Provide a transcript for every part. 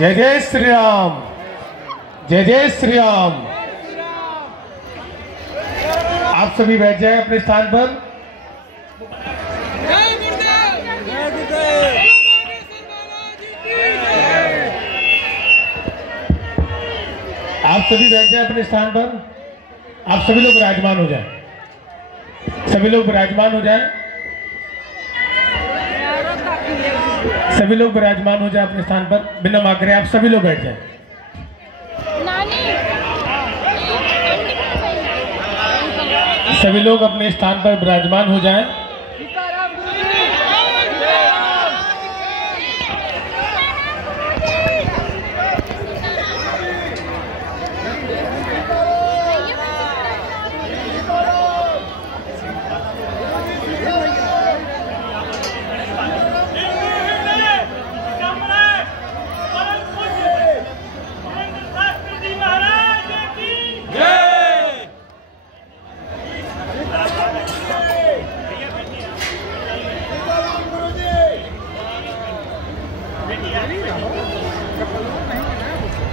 जय जय श्री राम, जय जय श्री राम। आप सभी बैठ जाएं अपने स्थान पर। आप सभी बैठ जाएं अपने स्थान पर। आप सभी लोग विराजमान हो जाएं, सभी लोग विराजमान हो जाएं, सभी लोग विराजमान हो जाएं अपने स्थान पर। बिना आग्रह आप सभी लोग बैठ जाएं। सभी लोग अपने स्थान पर विराजमान हो जाएं।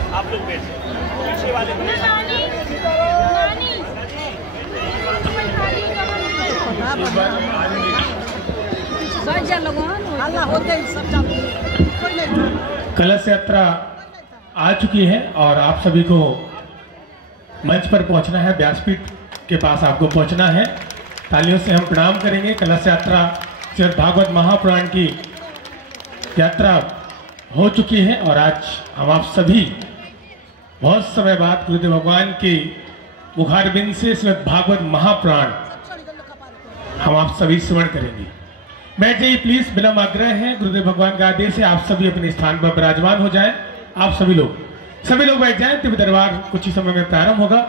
आप लोग बैठ पीछे वाले कलश यात्रा आ चुकी है और आप सभी को मंच पर पहुंचना है, व्यासपीठ के पास आपको पहुंचना है। तालियों से हम प्रणाम करेंगे। कलश यात्रा श्रीमद् भागवत महापुराण की यात्रा हो चुकी है और आज हम आप सभी बहुत समय बाद गुरुदेव भगवान के मुखारबिंद से श्रीमद् भागवत महापुराण हम आप सभी श्रवण करेंगे। बैठ जाइए प्लीज, विनम्र आग्रह है, गुरुदेव भगवान का आदेश है, आप सभी अपने स्थान पर विराजमान हो जाएं। आप सभी लोग बैठ जाएं। दिव्य दरबार कुछ ही समय में प्रारंभ होगा।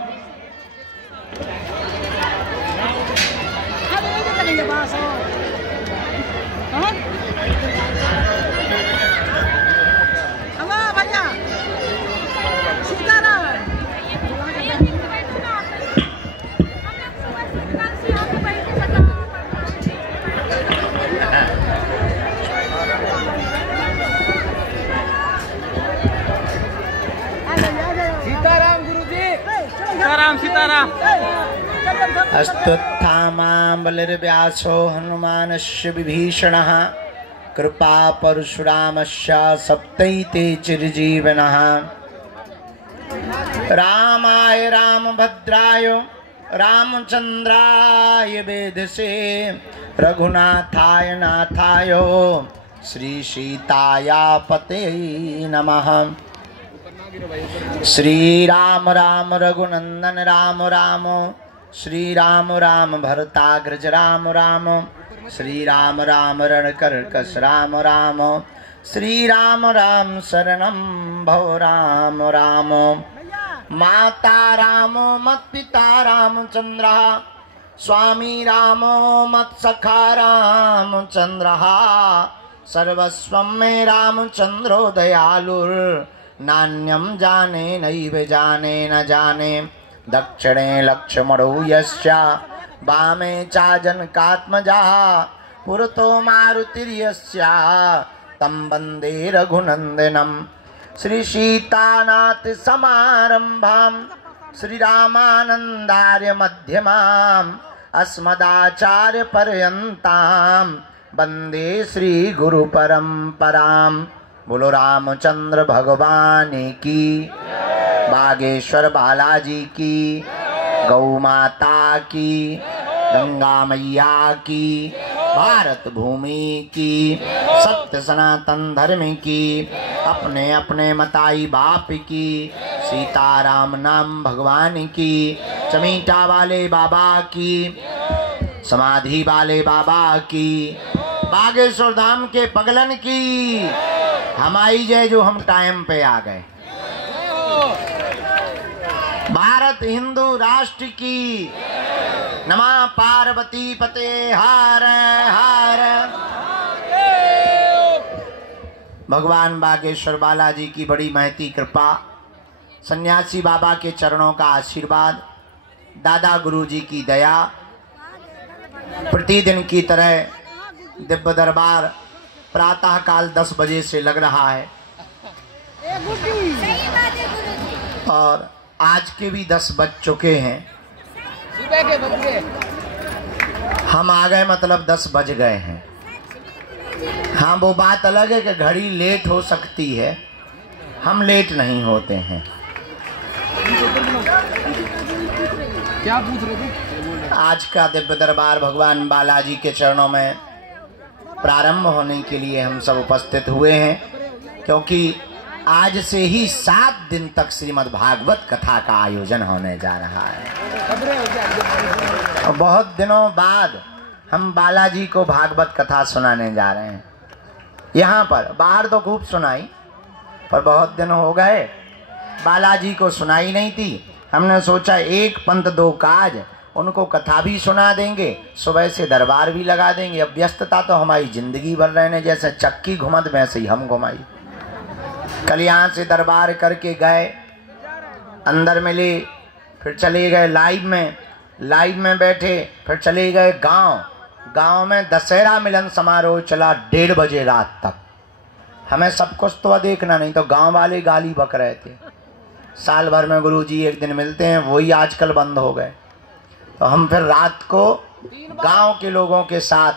सीताराम। अस्तुत्थामां बलिर्व्यासो हनुमानस्य विभीषणः कृपा परशुरामस्य सप्तैते चिरजीवनः। रामाय रामभद्राय रामचन्द्राय वेधसे रघुनाथाय नाथाय श्रीसीताया पतये नमः। श्री राम राम रघुनंदन राम राम, श्री राम राम भरताग्रज राम राम, श्री राम राम रणकर्कश राम राम, श्री राम राम शरणं भव राम राम। माता राम मत पिता रामचंद्र, स्वामी राम मत सखा रामचंद्र, सर्वस्वं मे रामचंद्रो दयालुर् नान्यं जाने नैव जाने न जाने। दक्षिणे लक्ष्मणो यस्य वामे चाजनकात्मजः, पुरतो मारुतिर्यस्य तं वन्दे रघुनन्दनं। श्रीसीतानाथ समारम्भां श्रीरामानन्दार्य मध्यमाम् अस्मदाचार्य पर्यन्तां वन्दे श्रीगुरुपरम्पराम्। बोलो रामचंद्र भगवान की, बागेश्वर बालाजी की, गौ माता की, गंगा मैया की, भारत भूमि की, सत्य सनातन धर्म की, अपने अपने मताई बाप की, सीताराम नाम भगवान की, चमीटा वाले बाबा की, समाधि वाले बाबा की, बागेश्वर धाम के पगलन की हमारी जय जो हम टाइम पे आ गए। भारत हिंदू राष्ट्र की नमः। पार्वती पते हर हर। भगवान बागेश्वर बालाजी की बड़ी महती कृपा, सन्यासी बाबा के चरणों का आशीर्वाद, दादा गुरुजी की दया, प्रतिदिन की तरह दिव्य दरबार प्रातः काल 10 बजे से लग रहा है। और आज के भी 10 बज चुके हैं। हम आ गए मतलब 10 बज गए हैं। हाँ, वो बात अलग है कि घड़ी लेट हो सकती है, हम लेट नहीं होते हैं। क्या पूछ रहे थे? आज का दिव्य दरबार भगवान बालाजी के चरणों में प्रारंभ होने के लिए हम सब उपस्थित हुए हैं, क्योंकि आज से ही 7 दिन तक श्रीमद् भागवत कथा का आयोजन होने जा रहा है। और बहुत दिनों बाद हम बालाजी को भागवत कथा सुनाने जा रहे हैं। यहाँ पर बाहर तो खूब सुनाई, पर बहुत दिन हो गए बालाजी को सुनाई नहीं थी। हमने सोचा एक पंथ दो काज, उनको कथा भी सुना देंगे, सुबह से दरबार भी लगा देंगे। अब व्यस्तता तो हमारी जिंदगी भर रहने, जैसे चक्की घुमत वैसे ही हम घुमाई। कल यहाँ से दरबार करके गए, अंदर मिले, फिर चले गए लाइव में बैठे, फिर चले गए गांव में दशहरा मिलन समारोह चला 1:30 बजे रात तक। हमें सब कुछ तो देखना नहीं, तो गांव वाले गाली बक रहे थे। साल भर में गुरुजी एक दिन मिलते हैं, वही आजकल बंद हो गए। तो हम फिर रात को गांव के लोगों के साथ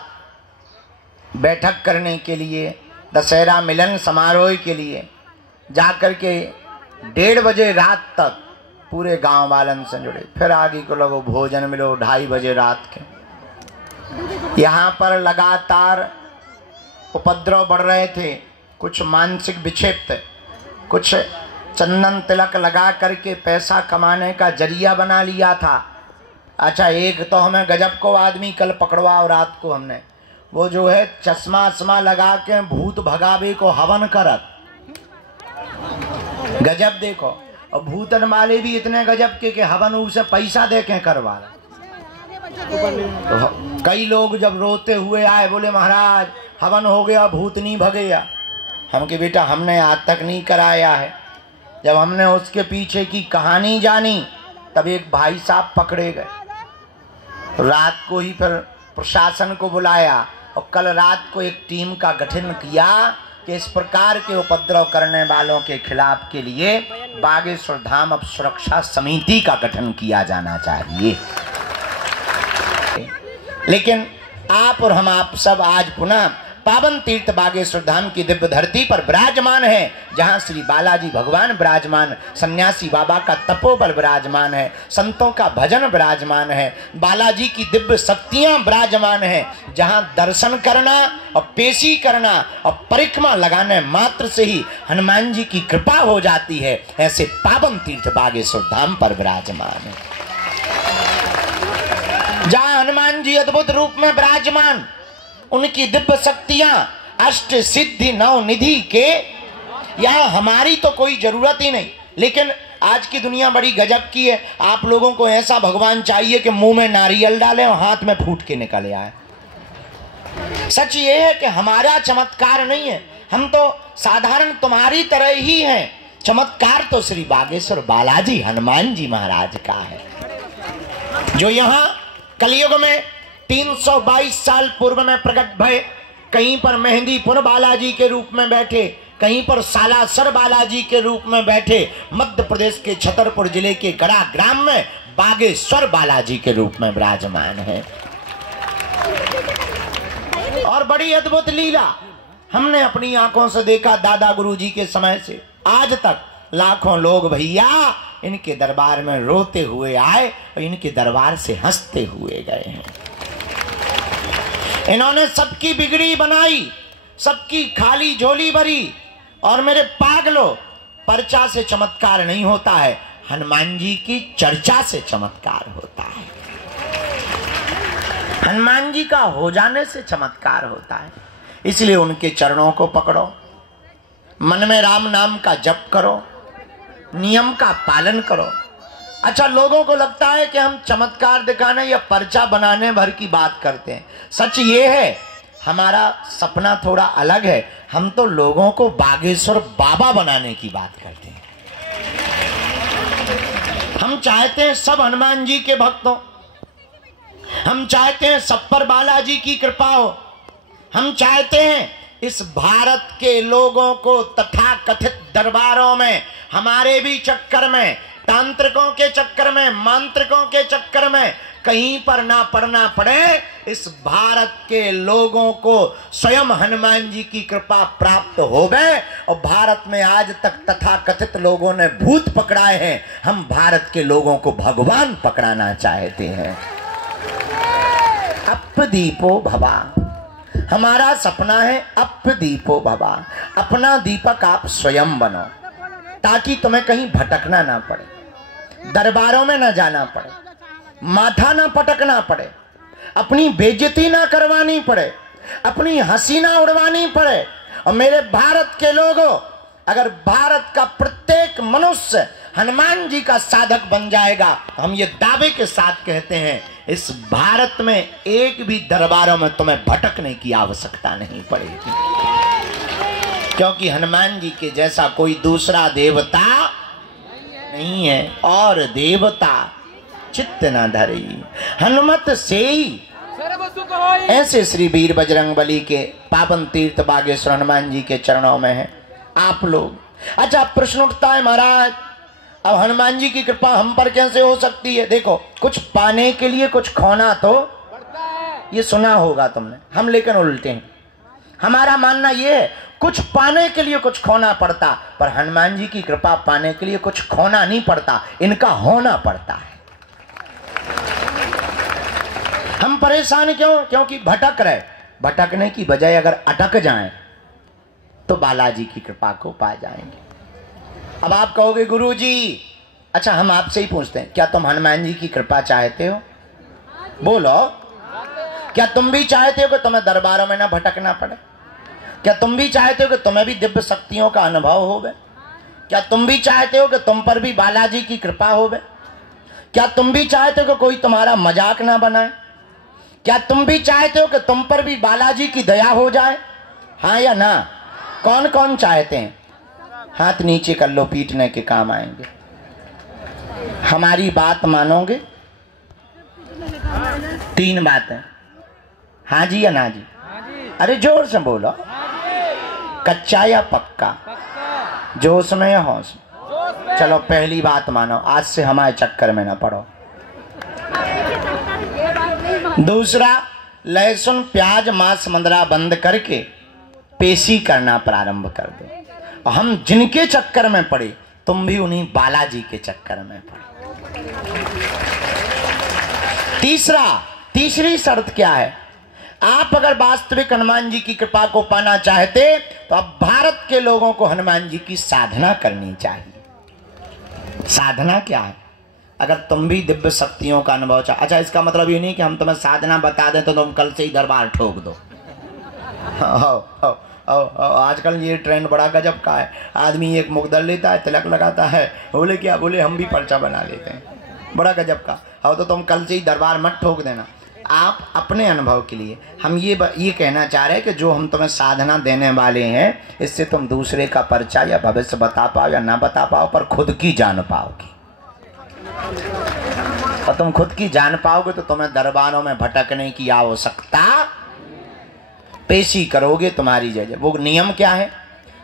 बैठक करने के लिए, दशहरा मिलन समारोह के लिए जाकर के 1:30 बजे रात तक पूरे गांव वालन से जुड़े। फिर आगे को लोगों भोजन मिलो 2:30 बजे रात के। यहाँ पर लगातार उपद्रव बढ़ रहे थे, कुछ मानसिक विक्षिप्त, कुछ चंदन तिलक लगा करके पैसा कमाने का जरिया बना लिया था। अच्छा, एक तो हमें गजब को आदमी कल पकड़वा, और रात को हमने वो जो है चश्मा लगा के भूत भगावे को हवन करत, गजब देखो। और भूतन वाले भी इतने गजब के हवन उसे पैसा दे के करवा। तो कई लोग जब रोते हुए आए, बोले महाराज हवन हो गया, भूत नहीं भगेया। हम के बेटा हमने आज तक नहीं कराया है। जब हमने उसके पीछे की कहानी जानी, तब एक भाई साहब पकड़े गए। तो रात को ही फिर प्रशासन को बुलाया, और कल रात को एक टीम का गठन किया कि इस प्रकार के उपद्रव करने वालों के खिलाफ के लिए बागेश्वर धाम अब सुरक्षा समिति का गठन किया जाना चाहिए। लेकिन आप और हम आप सब आज पुनः पावन तीर्थ बागेश्वर धाम की दिव्य धरती पर विराजमान है, जहां श्री बालाजी भगवान विराजमान, सन्यासी बाबा का तपोबल विराजमान है, संतों का भजन विराजमान है, बालाजी की दिव्य शक्तियां विराजमान है, जहां दर्शन करना और पेशी करना और परिक्रमा लगाने मात्र से ही हनुमान जी की कृपा हो जाती है। ऐसे पावन तीर्थ बागेश्वर धाम पर विराजमान है, जहां हनुमान जी अद्भुत रूप में विराजमान, उनकी दिव्य शक्तियां अष्ट सिद्धि नौ निधि के, यहाँ हमारी तो कोई जरूरत ही नहीं। लेकिन आज की दुनिया बड़ी गजब की है। आप लोगों को ऐसा भगवान चाहिए कि मुंह में नारियल डालें और हाथ में फूट के निकले आए। सच ये है कि हमारा चमत्कार नहीं है, हम तो साधारण तुम्हारी तरह ही हैं। चमत्कार तो श्री बागेश्वर बालाजी हनुमान जी महाराज का है, जो यहाँ कलयुग में 322 साल पूर्व में प्रकट भय। कहीं पर मेहंदीपुर बालाजी के रूप में बैठे, कहीं पर सालासर बालाजी के रूप में बैठे, मध्य प्रदेश के छतरपुर जिले के गड़ा ग्राम में बागेश्वर बालाजी के रूप में विराजमान है। और बड़ी अद्भुत लीला हमने अपनी आंखों से देखा। दादा गुरुजी के समय से आज तक लाखों लोग भैया इनके दरबार में रोते हुए आए और इनके दरबार से हंसते हुए गए हैं। इन्होंने सबकी बिगड़ी बनाई, सबकी खाली झोली भरी। और मेरे पागलों, पर्चा से चमत्कार नहीं होता है, हनुमान जी की चर्चा से चमत्कार होता है। हनुमान जी का हो जाने से चमत्कार होता है। इसलिए उनके चरणों को पकड़ो, मन में राम नाम का जप करो, नियम का पालन करो। अच्छा, लोगों को लगता है कि हम चमत्कार दिखाने या पर्चा बनाने भर की बात करते हैं। सच ये है, हमारा सपना थोड़ा अलग है। हम तो लोगों को बागेश्वर बाबा बनाने की बात करते हैं। हम चाहते हैं सब हनुमान जी के भक्त हो, हम चाहते हैं सब पर बालाजी की कृपा हो, हम चाहते हैं इस भारत के लोगों को तथाकथित दरबारों में, हमारे भी चक्कर में, तांत्रिकों के चक्कर में, मांत्रिकों के चक्कर में कहीं पर ना पड़ना पड़े। इस भारत के लोगों को स्वयं हनुमान जी की कृपा प्राप्त हो गए और भारत में आज तक तथाकथित लोगों ने भूत पकड़ाए हैं, हम भारत के लोगों को भगवान पकड़ाना चाहते हैं। अपदीपो भवा, हमारा सपना है अपदीपो भवा, अपना दीपक आप स्वयं बनो ताकि तुम्हें कहीं भटकना ना पड़े, दरबारों में ना जाना पड़े, माथा ना पटकना पड़े, अपनी बेइज्जती ना करवानी पड़े, अपनी हंसी ना उड़वानी पड़े। और मेरे भारत के लोगों, अगर भारत का प्रत्येक मनुष्य हनुमान जी का साधक बन जाएगा तो हम ये दावे के साथ कहते हैं इस भारत में एक भी दरबारों में तुम्हें भटकने की आवश्यकता नहीं पड़ेगी, क्योंकि हनुमान जी के जैसा कोई दूसरा देवता नहीं है। और देवता चित्त न धरी हनुमत से ही, ऐसे श्री वीर बजरंगबली के पावन तीर्थ बागेश्वर हनुमान जी के चरणों में है आप लोग। अच्छा, प्रश्न उठता है महाराज, अब हनुमान जी की कृपा हम पर कैसे हो सकती है? देखो, कुछ पाने के लिए कुछ खोना तो ये सुना होगा तुमने, हम लेकिन उल्टे हैं। हमारा मानना ये है कुछ पाने के लिए कुछ खोना पड़ता, पर हनुमान जी की कृपा पाने के लिए कुछ खोना नहीं पड़ता, इनका होना पड़ता है। हम परेशान क्यों? क्योंकि भटक रहे। भटकने की बजाय अगर अटक जाएं तो बालाजी की कृपा को पा जाएंगे। अब आप कहोगे गुरुजी, अच्छा हम आपसे ही पूछते हैं, क्या तुम हनुमान जी की कृपा चाहते हो? बोलो, क्या तुम भी चाहते हो कि तुम्हें दरबारों में ना भटकना पड़े? क्या तुम भी चाहते हो कि तुम्हें भी दिव्य शक्तियों का अनुभव होवे? क्या तुम भी चाहते हो कि तुम पर भी बालाजी की कृपा होवे? क्या तुम भी चाहते हो कि कोई तुम्हारा मजाक ना बनाए? क्या तुम भी चाहते हो कि तुम पर भी बालाजी की दया हो जाए? हाँ या ना? कौन कौन चाहते हैं? हाथ नीचे कर लो, पीटने के काम आएंगे। हमारी बात मानोगे? 3 बातें, हाँ जी या ना जी? अरे जोर से बोलो। कच्चा या पक्का? जोश में या होश में? चलो पहली बात मानो, आज से हमारे चक्कर में ना पड़ो। दूसरा, लहसुन प्याज मांस मंदरा बंद करके पेशी करना प्रारंभ कर दो। और हम जिनके चक्कर में पड़े, तुम भी उन्हीं बालाजी के चक्कर में पड़े। तीसरी शर्त क्या है? आप अगर वास्तविक हनुमान जी की कृपा को पाना चाहते तो अब भारत के लोगों को हनुमान जी की साधना करनी चाहिए। साधना क्या है? अगर तुम भी दिव्य शक्तियों का अनुभव चाह, अच्छा इसका मतलब ये नहीं कि हम तुम्हें साधना बता दें तो तुम कल से ही दरबार ठोक दो। आजकल ये ट्रेंड बड़ा गजब का है। आदमी एक मुकदर लेता है, तिलक लगाता है, बोले क्या, बोले हम भी पर्चा बना लेते हैं, बड़ा गजब का। हाँ तो तुम कल से ही दरबार मत ठोक देना। आप अपने अनुभव के लिए हम ये कहना चाह रहे हैं कि जो हम तुम्हें साधना देने वाले हैं, इससे तुम दूसरे का पर्चा या भविष्य बता पाओ या ना बता पाओ, पर खुद की जान पाओगे। और तुम खुद की जान पाओगे तो तुम्हें दरबारों में भटकने की आवश्यकता, पेशी करोगे तुम्हारी जगह। वो नियम क्या है?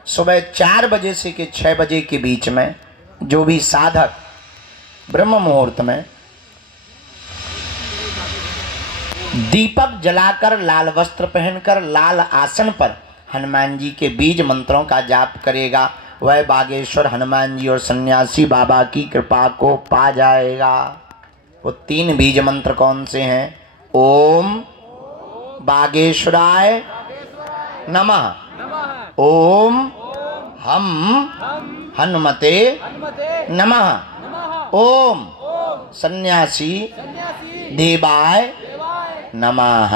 सुबह 4 बजे से के 6 बजे के बीच में जो भी साधक ब्रह्म मुहूर्त में दीपक जलाकर, लाल वस्त्र पहनकर, लाल आसन पर हनुमान जी के बीज मंत्रों का जाप करेगा, वह बागेश्वर हनुमान जी और सन्यासी बाबा की कृपा को पा जाएगा। वो 3 बीज मंत्र कौन से हैं? ओम बागेश्वराय नमः, ओम हम हनुमते नमः, ओम सन्यासी देवाय नमः।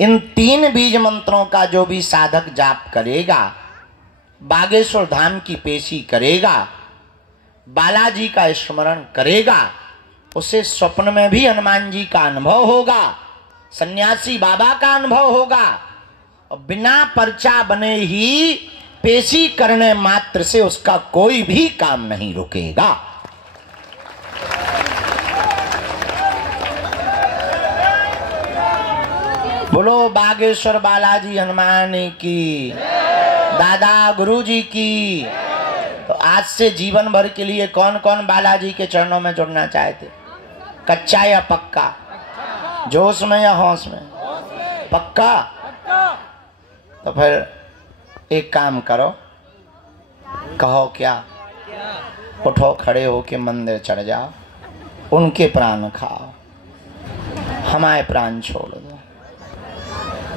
इन 3 बीज मंत्रों का जो भी साधक जाप करेगा, बागेश्वर धाम की पेशी करेगा, बालाजी का स्मरण करेगा, उसे स्वप्न में भी हनुमान जी का अनुभव होगा, सन्यासी बाबा का अनुभव होगा, और बिना पर्चा बने ही पेशी करने मात्र से उसका कोई भी काम नहीं रुकेगा। बोलो बागेश्वर बालाजी हनुमान की, दादा गुरुजी की। तो आज से जीवन भर के लिए कौन कौन बालाजी के चरणों में जुड़ना चाहते? कच्चा या पक्का? जोश में या होश में? पक्का। तो फिर एक काम करो, कहो क्या? उठो, खड़े हो के मंदिर चढ़ जाओ, उनके प्राण खाओ, हमारे प्राण छोड़ दो।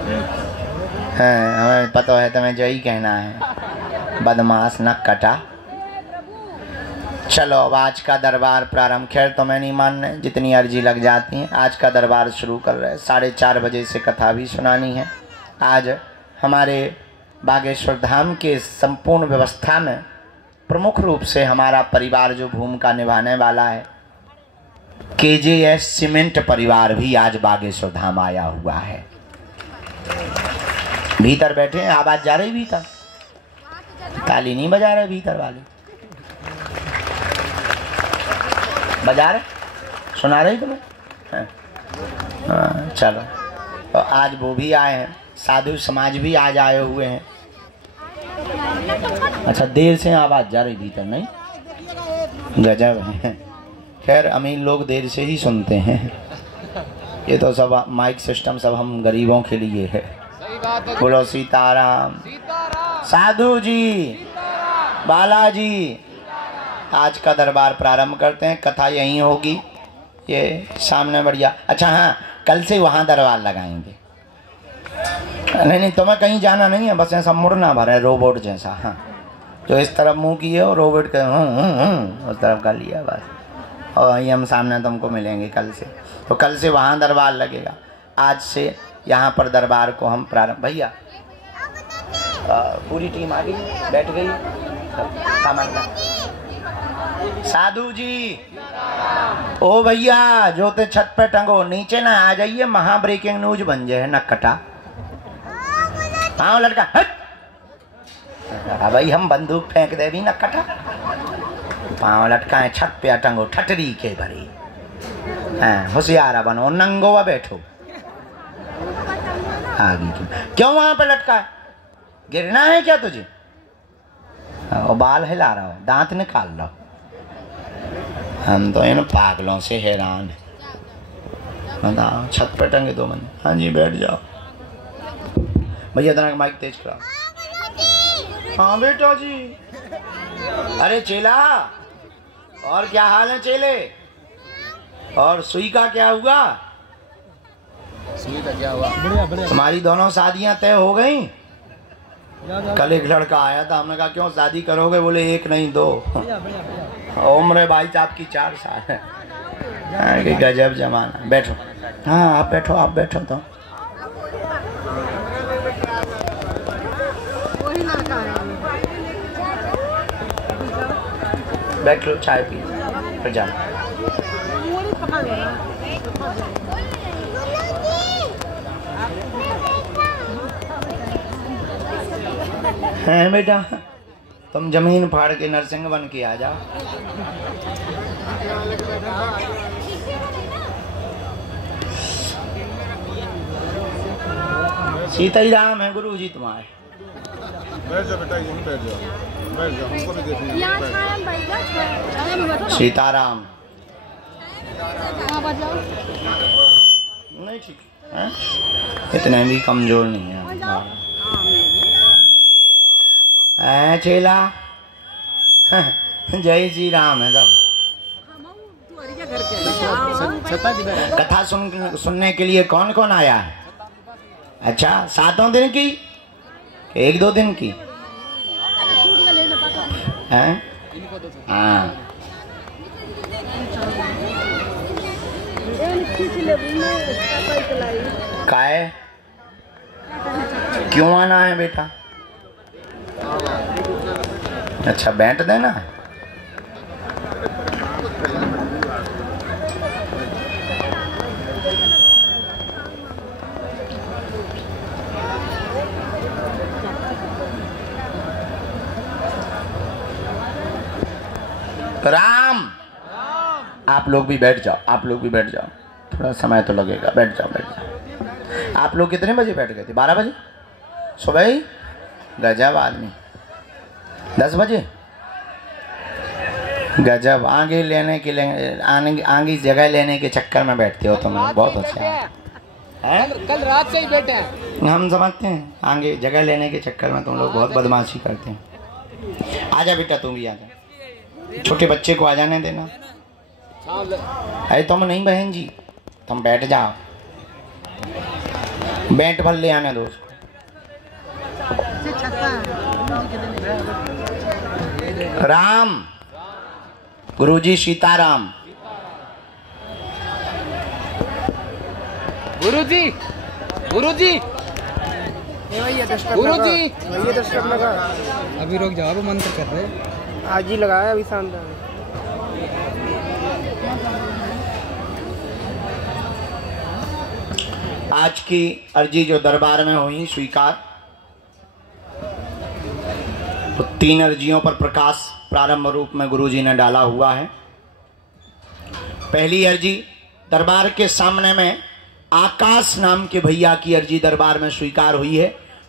हमें पता है तुम्हें जो ही कहना है, बदमाश नक कटा। चलो अब आज का दरबार प्रारंभ। खैर तो मैं नहीं मानने, जितनी अर्जी लग जाती है। आज का दरबार शुरू कर रहे हैं। 4:30 बजे से कथा भी सुनानी है। आज हमारे बागेश्वर धाम के संपूर्ण व्यवस्था में प्रमुख रूप से हमारा परिवार जो भूमिका निभाने वाला है, KJS सीमेंट परिवार भी आज बागेश्वर धाम आया हुआ है। भीतर बैठे हैं, आवाज जा रही भीतर? ताली नहीं बजा रहे भीतर वाले? बजा रहे? सुना रही तुम्हें? हाँ चलो। तो आज वो भी आए हैं, साधु समाज भी आज आए हुए हैं। अच्छा, देर से आवाज जा रही भीतर? नहीं, गजब है। खैर अमीर लोग देर से ही सुनते हैं। ये तो सब माइक सिस्टम सब हम गरीबों के लिए है। बोलो सीताराम। साधु जी, बालाजी, आज का दरबार प्रारंभ करते हैं। कथा यहीं होगी, ये सामने बढ़िया। अच्छा हाँ, कल से वहाँ दरबार लगाएंगे। नहीं तुम्हें कहीं जाना नहीं है, बस ऐसा मुड़ना भर है रोबोट जैसा। हाँ, जो इस तरफ मुंह किए और रोबोट के उस तरफ कर लिया बस। और वहीं हम सामने तुमको मिलेंगे कल से। तो कल से वहाँ दरबार लगेगा। आज से यहाँ पर दरबार को हम प्रारंभ। भैया पूरी टीम आ गई, बैठ गई सामान का। साधु जी, ओ भैया जो ते छत पे टंगो, नीचे ना आ जाइए, महा ब्रेकिंग न्यूज बन जाए। न कटा पाँव लड़का हट। भाई हम बंदूक फेंक दे भी न कटा। पाँव लटका है छत पे टंगो, ठटरी के भरी। होशियारा बनो, नंगो बैठो। आगे क्यों वहां पे लटका है? गिरना है क्या तुझे? और बाल हिला रहा हो, दांत निकाल लो। हम तो इन पागलों से हैरान है। बताओ, छत पे टंगे 2 बंदे। हाँ जी बैठ जाओ। भैया इतना माइक तेज करो। हाँ बेटा जी। अरे चेला, और क्या हाल है चेले? और सुई का क्या हुआ? सुई का क्या हुआ? तुम्हारी दोनों शादियां तय हो गई? कल एक लड़का आया था, हमने कहा क्यों शादी करोगे? बोले 1 नहीं 2। उम्र है भाई साहब की 4 साल है। गजब जमाना। बैठो। हाँ आप बैठो, आप बैठो। तो बैठ लो, चाय पी फिर जाओ। हैं बेटा, तुम जमीन फाड़ के नरसिंह बन के आ जाओ। सीता ही राम है गुरु जी तुम्हारे। बैठ जाओ बेटा, यहीं बैठ जाओ, बैठ जाओ, हमको भी देखिए। सीताराम। नहीं ठीक है, इतने भी कमजोर नहीं है। चेला जय श्री राम है सब। कथा सुनने के लिए कौन कौन आया है? अच्छा 7 दिन की, 1-2 दिन की है? हाँ काय क्यों आना है बेटा? अच्छा बैठ देना। राम, आप लोग भी बैठ जाओ, आप लोग भी बैठ जाओ, थोड़ा समय तो लगेगा। बैठ जाओ, बैठ जाओ। आप लोग कितने बजे बैठ गए थे? 12 बजे सुबह ही? गजब आदमी। 10 बजे गजब। आगे लेने के आगे जगह लेने के चक्कर में बैठते हो तुम लोग। बहुत अच्छा है। कल रात से ही बैठे हैं। हम समझते हैं आगे जगह लेने के चक्कर में तुम लोग बहुत बदमाशी करते हैं। आजा बेटा तू भी आजा। छोटे बच्चे को आ जाने देना। अरे तुम नहीं बहन जी, तुम बैठ जाओ। बैट भर ले आने दो उसको। राम गुरुजी सीताराम। गुरुजी गुरुजी गुरुजी अभी रुक जाओ, मंत्र कर रहे आज ही लगाया अभी शानदार। आज की अर्जी जो दरबार में हुई स्वीकार, तो 3 अर्जियों पर प्रकाश प्रारंभ रूप में गुरुजी ने डाला हुआ है। पहली अर्जी दरबार के सामने में आकाश नाम के भैया की अर्जी दरबार में स्वीकार हुई है।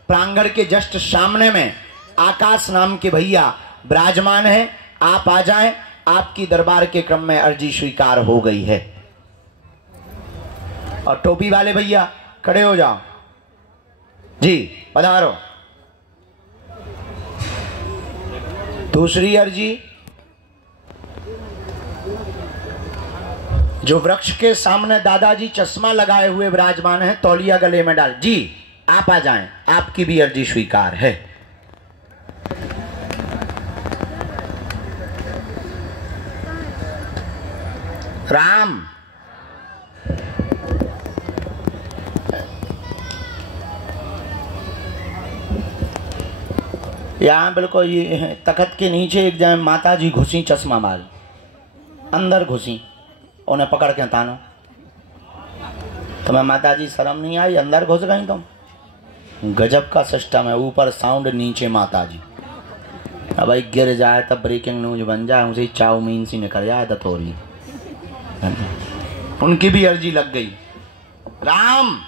प्रांगण के जस्ट सामने में आकाश नाम के भैया विराजमान है। आप आ जाएं, आपकी दरबार के क्रम में अर्जी स्वीकार हो गई है। और टोपी वाले भैया खड़े हो जाओ जी, पधारो। दूसरी अर्जी जो वृक्ष के सामने दादाजी चश्मा लगाए हुए विराजमान है, तौलिया गले में डाल जी, आप आ जाएं, आपकी भी अर्जी स्वीकार है। राम यहाँ बिल्कुल ये तखत के नीचे एक जगह माता जी घुसी चश्मा मार अंदर घुसी, उन्हें पकड़ के तानो। तुम्हें माता जी शर्म नहीं आई? अंदर घुस गई तुम। गजब का सिस्टम है, ऊपर साउंड नीचे माता जी। अब भाई गिर जाए तब ब्रेकिंग न्यूज बन जाए, उसे चाउमीन सी निकल जाए तो थोड़ी। उनकी भी अर्जी लग गई। राम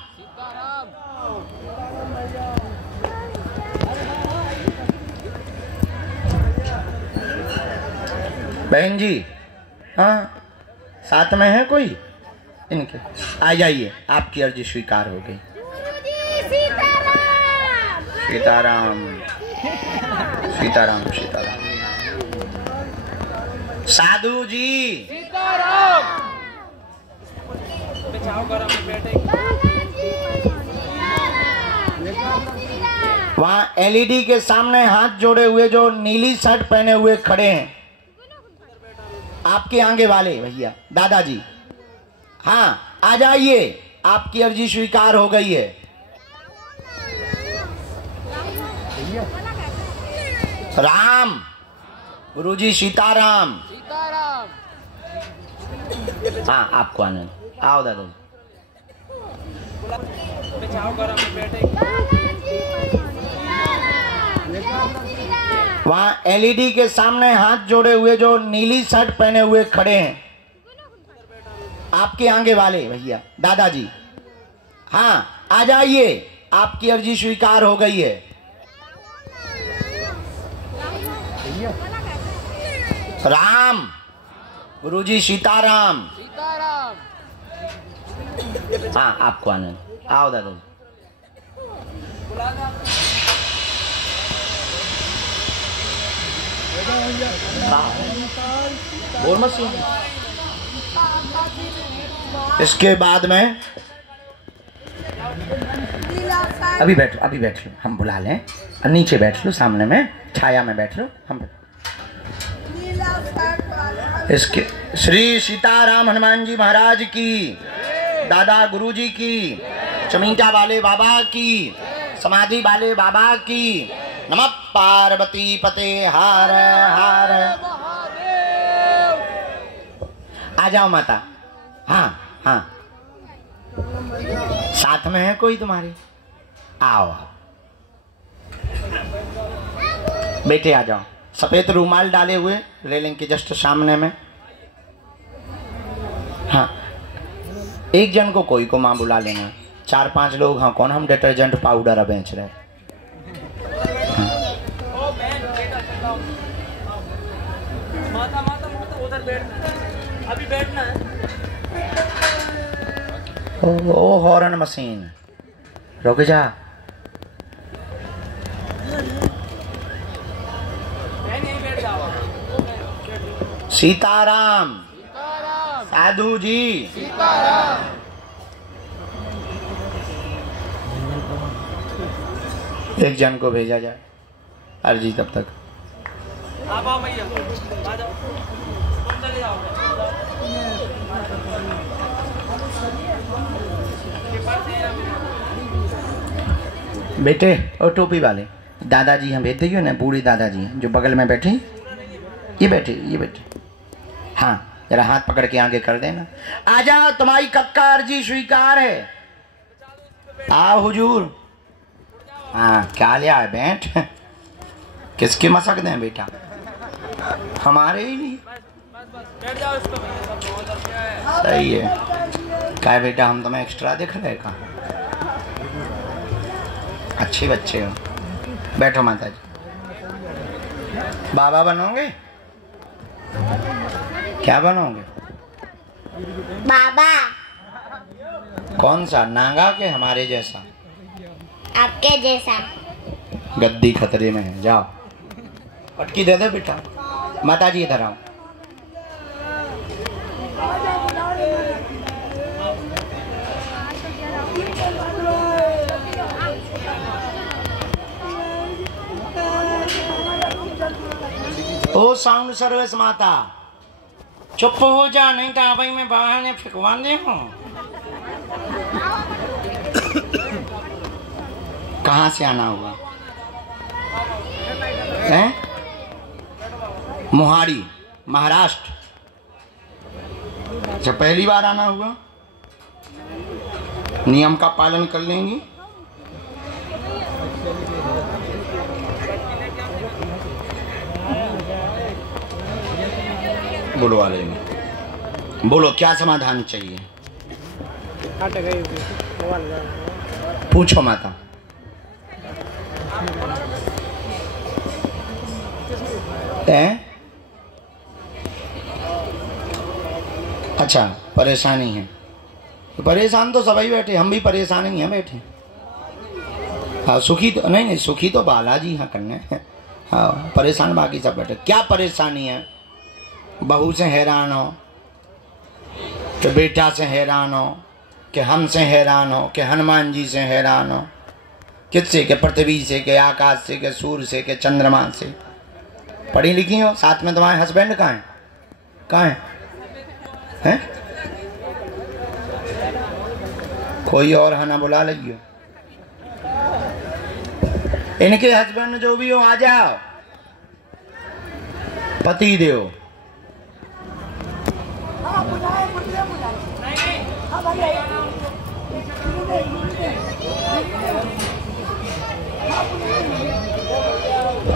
बहन जी, हाँ साथ में है कोई? इनके आ जाइए, आपकी अर्जी स्वीकार हो गई। सीताराम सीताराम सीताराम। साधु जी सीताराम। वहां एलईडी के सामने हाथ जोड़े हुए जो नीली शर्ट पहने हुए खड़े हैं, आपके आगे वाले भैया दादाजी, हाँ आ जाइए, आपकी अर्जी स्वीकार हो गई है। राम गुरुजी सीताराम। सीताराम। हाँ आपको आने आओ दादाजी। वहां एलईडी के सामने हाथ जोड़े हुए जो नीली शर्ट पहने हुए खड़े हैं, आपके आगे वाले भैया दादाजी, हाँ आ जाइए, आपकी अर्जी स्वीकार हो गई है। राम गुरुजी सीताराम। सीताराम। हाँ आपको आने आओ दादाजी। बोल मत सुन। इसके बाद में अभी बैठ लो, हम बुला लें। नीचे बैठ लो, सामने में छाया में बैठ लो। हम इसके श्री सीताराम हनुमान जी महाराज की, दादा गुरुजी की, चमीटा वाले बाबा की, समाधि वाले बाबा की, नमः पार्वती पते हर हर। आ जाओ माता। हाँ हाँ साथ में है कोई तुम्हारे? आओ बेटे आ जाओ। सफेद रूमाल डाले हुए रेलिंग के जस्ट सामने में। हाँ एक जन को कोई को माँ बुला लेना। 4-5 लोग, हाँ कौन, हम डिटर्जेंट पाउडर बेच रहे हैं। माता माता माता उधर बैठना है, अभी बैठना है। ओ हॉर्न मशीन, रुक जा। बैठ जाओ। सीताराम साधु जी। एक जन को भेजा जाए अर्जी तब तक। आप आओ भैया, आ जाओ, तुम चले जाओ। बेटे और टोपी वाले दादाजी हम भेज देंगे ना, बूढ़े दादाजी हैं जो बगल में बैठे, ये बैठे। हाँ जरा हाथ पकड़ के आगे कर देना। आ जाओ, तुम्हारी कक्का अर्जी स्वीकार है। आओ हुजूर। हाँ क्या लिया है, बैठ। किसके मसक दें बेटा, हमारे ही नहीं। बैठ जाओ इस पे। सही है। क्या है बेटा, हम तुम्हें एक्स्ट्रा दिख रहे हैं? कहाँ, अच्छे बच्चे हो। बैठो माता जी। बाबा बनोगे? क्या बनोगे? बाबा। कौन सा, नांगा के हमारे जैसा? आपके जैसा। गद्दी खतरे में है, जाओ पटकी दे दे बेटा। माता जी इधर आओ। ओ साउंड सर्विस माता, चुप हो जा, नहीं तो भाई मैं बाहर ने फिकवा दे हूँ। कहाँ से आना हुआ है? मोहाड़ी, महाराष्ट्र। अच्छा, पहली बार आना हुआ? नियम का पालन कर लेंगी? बुलवा लेंगे। बोलो क्या समाधान चाहिए? पूछो माता। अच्छा परेशानी है, तो परेशान तो सभी बैठे, हम भी परेशान ही हैं बैठे। हाँ सुखी तो नहीं, सुखी तो बालाजी हाँ करने। हाँ परेशान बाकी सब बैठे। क्या परेशानी है? बहू से हैरान हो, कि बेटा से हैरान हो, कि हमसे हैरान हो, कि हनुमान जी से हैरान हो, किससे? के पृथ्वी से, के आकाश से, के सूर्य से, के चंद्रमा से। पढ़ी लिखी हो? साथ में तुम्हारे हस्बैंड कहाँ हैं? कहाँ हैं? कोई और है ना, बुला लियो। इनके हस्बैंड जो भी हो आ जाओ। पति देव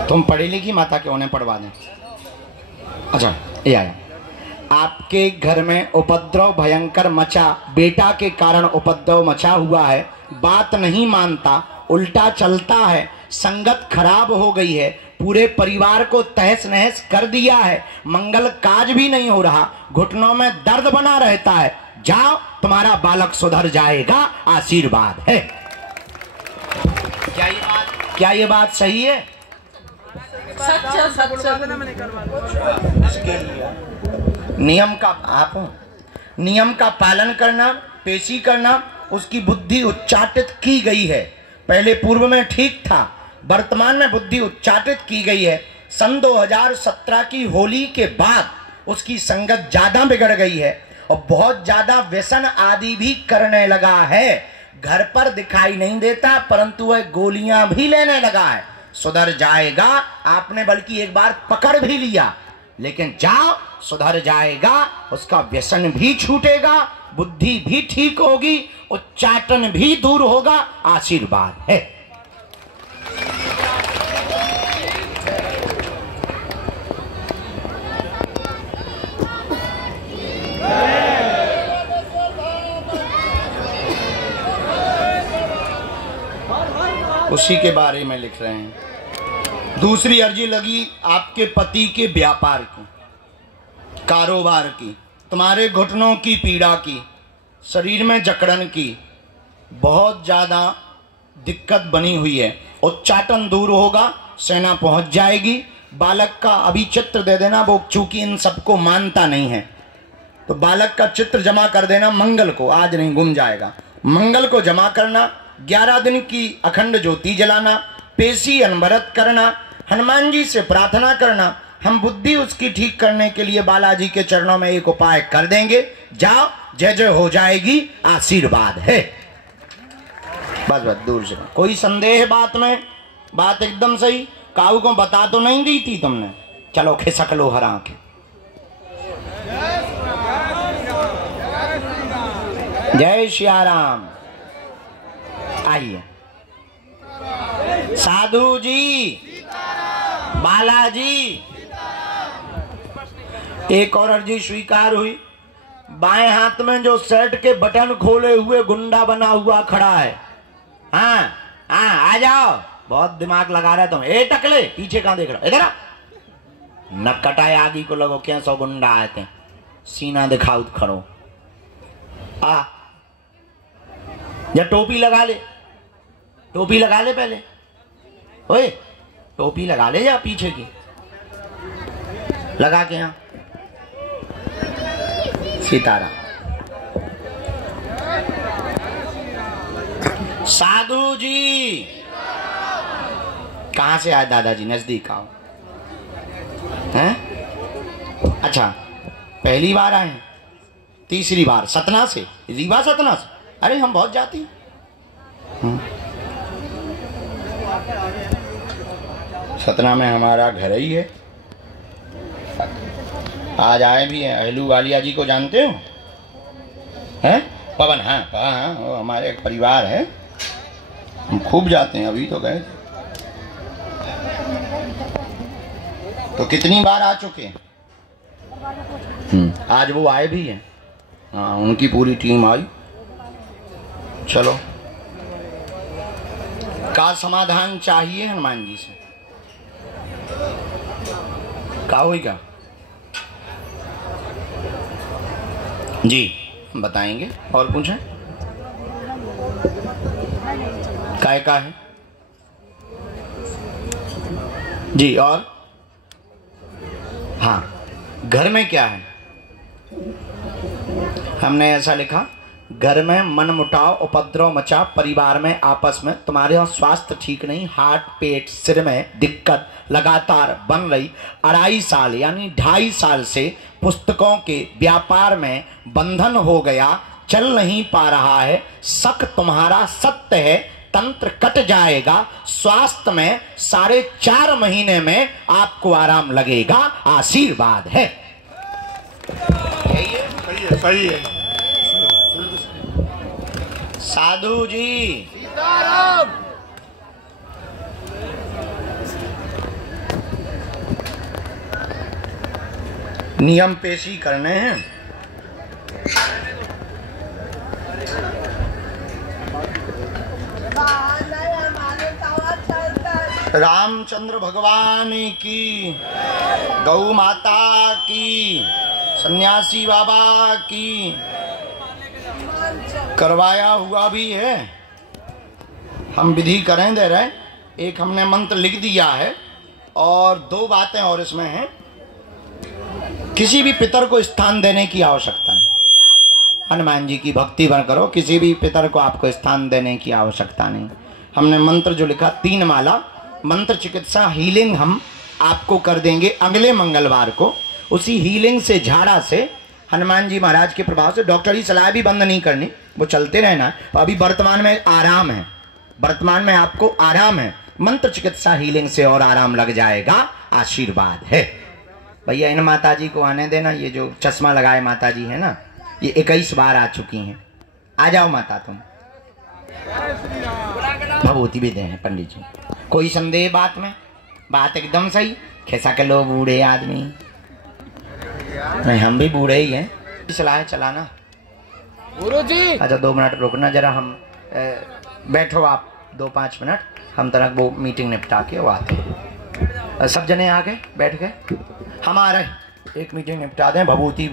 तुम पढ़ी लिखी माता के उन्हें पढ़वा दें। अच्छा ये आया। आपके घर में उपद्रव भयंकर मचा, बेटा के कारण उपद्रव मचा हुआ है, बात नहीं मानता, उल्टा चलता है, संगत खराब हो गई है, पूरे परिवार को तहस नहस कर दिया है, मंगल काज भी नहीं हो रहा, घुटनों में दर्द बना रहता है। जाओ तुम्हारा बालक सुधर जाएगा, आशीर्वाद है। क्या ये बात सही है? नियम का नियम का पालन करना, पेशी करना, उसकी बुद्धि उच्चाटित की गई है। पहले पूर्व में ठीक था, वर्तमान में बुद्धि उच्चाटित की गई है। सन 2017 की होली के बाद उसकी संगत ज्यादा बिगड़ गई है और बहुत ज्यादा व्यसन आदि भी करने लगा है। घर पर दिखाई नहीं देता, परंतु वह गोलियां भी लेने लगा है। सुधर जाएगा, आपने बल्कि एक बार पकड़ भी लिया, लेकिन जाओ सुधर जाएगा, उसका व्यसन भी छूटेगा, बुद्धि भी ठीक होगी, उच्चाटन भी दूर होगा, आशीर्वाद है। उसी के बारे में लिख रहे हैं। दूसरी अर्जी लगी आपके पति के व्यापार की, कारोबार की, तुम्हारे घुटनों की पीड़ा की, शरीर में जकड़न की, बहुत ज़्यादा दिक्कत बनी हुई है। उच्चाटन दूर होगा, सेना पहुंच जाएगी। बालक का अभी चित्र दे देना, वो चूंकि इन सबको मानता नहीं है तो बालक का चित्र जमा कर देना मंगल को, आज नहीं गुम जाएगा। मंगल को जमा करना, 11 दिन की अखंड ज्योति जलाना, पेशी अनवरत करना, हनुमान जी से प्रार्थना करना। हम बुद्धि उसकी ठीक करने के लिए बालाजी के चरणों में एक उपाय कर देंगे। जाओ, जय जय हो जाएगी, आशीर्वाद है। बस बस दूर से। कोई संदेह बात में? बात एकदम सही। काऊ को बता तो नहीं दी थी तुमने? चलो खिसक लो हर आंखें। जय श्री राम। आइए साधु जी, बालाजी। एक और अर्जी स्वीकार हुई। बाएं हाथ में जो शर्ट के बटन खोले हुए गुंडा बना हुआ खड़ा है, हाँ हाँ आ जाओ, बहुत दिमाग लगा रहे तुम। ए टकले, पीछे कहां देख रहा? इधर आ। न कटाए आगे को लगो क्या 100 गुंडा आए थे। सीना दिखाओ खड़ो। आ या टोपी लगा ले, टोपी लगा ले पहले। ओए टोपी लगा ले या पीछे की लगा के। यहाँ सीताराम। साधु जी कहां से आए? दादाजी नजदीक आओ। हैं? अच्छा पहली बार आए? तीसरी बार? सतना से? रीवा सतना से? अरे हम बहुत जाती हैं। सतना में हमारा घर ही है। आज आए भी हैं। अहलू वालिया जी को जानते हो? हैं? पवन? हाँ हाँ हाँ, वो हमारे एक परिवार है, हम खूब जाते हैं। अभी तो गए थे। तो कितनी बार आ चुके हैं? आज वो आए भी हैं। हाँ उनकी पूरी टीम आई। चलो, का समाधान चाहिए हनुमान जी से? का होगा जी? बताएंगे। और पूछें? काय का है जी? और हाँ, घर में क्या है? हमने ऐसा लिखा, घर में मनमुटाव उपद्रव मचा, परिवार में आपस में, तुम्हारे स्वास्थ्य ठीक नहीं, हार्ट पेट सिर में दिक्कत लगातार बन रही, 2.5 साल यानी 2.5 साल से पुस्तकों के व्यापार में बंधन हो गया, चल नहीं पा रहा है, शक तुम्हारा सत्य है, तंत्र कट जाएगा, स्वास्थ्य में 4.5 महीने में आपको आराम लगेगा, आशीर्वाद है। सही है, सही है। साधु जी सीताराम। नियम पेशी करने हैं। रामचंद्र भगवान की, गौ माता की, सन्यासी बाबा की। करवाया हुआ भी है, हम विधि करें दे रहे। एक हमने मंत्र लिख दिया है और 2 बातें और इसमें हैं। किसी भी पितर को स्थान देने की आवश्यकता नहीं। हनुमान जी की भक्ति भर करो, किसी भी पितर को आपको स्थान देने की आवश्यकता नहीं। हमने मंत्र जो लिखा 3 माला मंत्र चिकित्सा हीलिंग हम आपको कर देंगे अगले मंगलवार को। उसी हीलिंग से, झाड़ा से, हनुमान जी महाराज के प्रभाव से, डॉक्टरी सलाह भी बंद नहीं करनी, वो चलते रहना। तो अभी वर्तमान में आराम है, वर्तमान में आपको आराम है। मंत्र चिकित्सा हीलिंग से और आराम लग जाएगा, आशीर्वाद है। भैया इन माता जी को आने देना। ये जो चश्मा लगाए माता जी है ना, ये 21 बार आ चुकी हैं। आ जाओ माता तुम। भभूति भी दें पंडित जी। कोई संदेह बात में? बात एकदम सही। कैसा के लोग बूढ़े आदमी, नहीं हम भी बूढ़े ही हैं। सलाह चलाना गुरुजी। अच्छा 2 मिनट रुकना जरा, हम बैठो आप 2-5 मिनट। हम तक वो मीटिंग निपटा के वो आते हैं। सब जने आ गए, बैठ गए, हम आ रहे, एक मीटिंग निपटा दें भभूति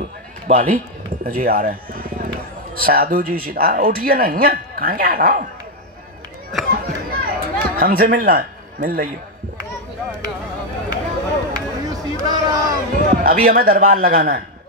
वाली जी आ रहे हैं। साधु जी सीधा उठिए ना, यहाँ कहाँ जा रहा हो, हमसे मिलना है, मिल रही है। अभी हमें दरबार लगाना है।